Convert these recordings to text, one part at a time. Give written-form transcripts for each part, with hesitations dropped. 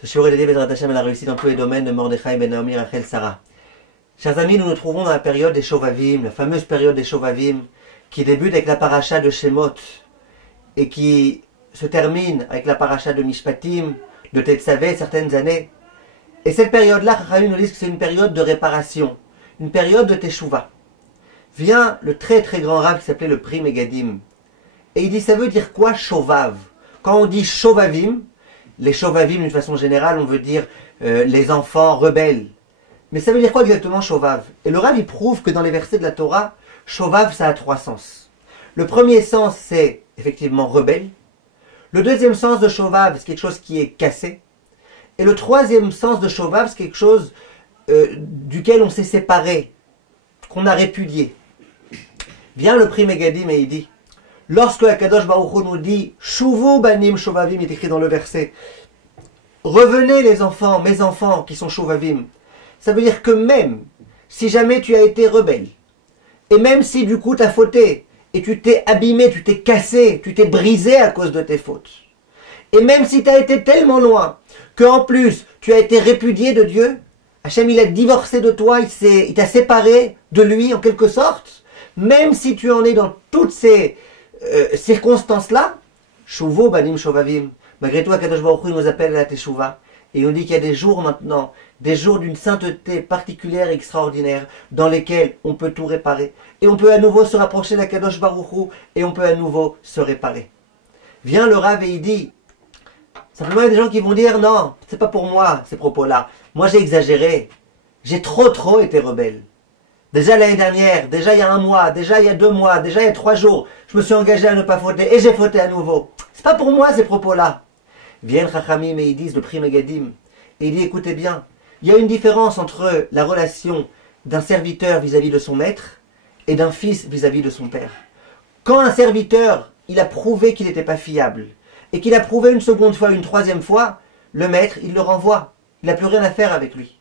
Ce shiur est dédié Bezrat Hashem à la réussite dans tous les domaines de Mordechai, Ben Naomi, Rachel, Sarah. Chers amis, nous nous trouvons dans la période des Shovavim, la fameuse période des Shovavim, qui débute avec la paracha de Shemot et qui se termine avec la paracha de Mishpatim, de Tetzavé, certaines années. Et cette période-là, Chachamim nous dit que c'est une période de réparation, une période de Teshuvah. Vient le très très grand Rav qui s'appelait le Pri Megadim. Et il dit, ça veut dire quoi Shovav? Quand on dit Shovavim, les Shovavim d'une façon générale, on veut dire les enfants rebelles. Mais ça veut dire quoi exactement Shovav? Et le Rav il prouve que dans les versets de la Torah, Shovav ça a trois sens. Le premier sens c'est effectivement rebelle. Le deuxième sens de Shovav c'est quelque chose qui est cassé. Et le troisième sens de Shovav c'est quelque chose duquel on s'est séparé, qu'on a répudié. Vient le Pri Megadim et il dit, lorsque Akadosh Baruch Hu nous dit Shuvu banim shovavim, il est écrit dans le verset, revenez les enfants, mes enfants qui sont shovavim, ça veut dire que même si jamais tu as été rebelle, et même si du coup tu as fauté, et tu t'es abîmé, tu t'es cassé, tu t'es brisé à cause de tes fautes, et même si tu as été tellement loin, qu'en plus tu as été répudié de Dieu, Hachem il a divorcé de toi, il t'a séparé de lui en quelque sorte, même si tu en es dans toutes ces circonstances-là, Shuvu banim shovavim. Malgré tout, Akadosh Baruch Hu nous appelle à la Teshuvah. Et on dit qu'il y a des jours maintenant, des jours d'une sainteté particulière et extraordinaire, dans lesquels on peut tout réparer. Et on peut à nouveau se rapprocher d'Akadosh Baruch Hu, et on peut à nouveau se réparer. Vient le Rav et il dit, simplement il y a des gens qui vont dire, non, c'est pas pour moi ces propos-là. Moi j'ai exagéré. J'ai trop été rebelle. Déjà l'année dernière, déjà il y a un mois, déjà il y a 2 mois, déjà il y a 3 jours, je me suis engagé à ne pas fauter et j'ai fauté à nouveau. C'est pas pour moi ces propos-là. Viennent Chachamim et ils disent le Pri Megadim. Et il dit écoutez bien, il y a une différence entre la relation d'un serviteur vis-à-vis de son maître et d'un fils vis-à-vis de son père. Quand un serviteur, il a prouvé qu'il n'était pas fiable et qu'il a prouvé une seconde fois, une troisième fois, le maître, il le renvoie. Il n'a plus rien à faire avec lui.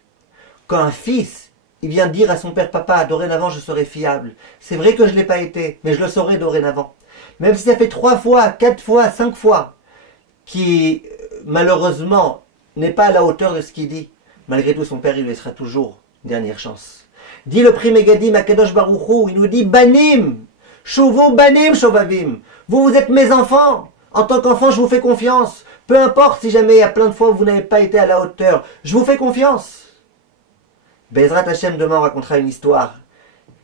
Quand un fils, il vient dire à son père, papa, dorénavant je serai fiable. C'est vrai que je ne l'ai pas été, mais je le serai dorénavant. Même si ça fait 3 fois, 4 fois, 5 fois, qui malheureusement n'est pas à la hauteur de ce qu'il dit, malgré tout son père il lui laissera toujours une dernière chance. Dit le Pri Megadim à Kadosh Baruch Hu, il nous dit, banim, shuvu banim shovavim. Vous êtes mes enfants. En tant qu'enfant, je vous fais confiance. Peu importe si jamais il y a plein de fois où vous n'avez pas été à la hauteur. Je vous fais confiance. Bezrat Hashem demain racontera une histoire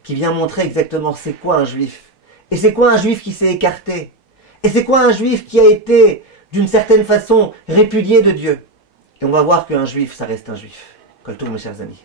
qui vient montrer exactement c'est quoi un juif. Et c'est quoi un juif qui s'est écarté. Et c'est quoi un juif qui a été d'une certaine façon répudié de Dieu. Et on va voir qu'un juif, ça reste un juif. Kol tov mes chers amis.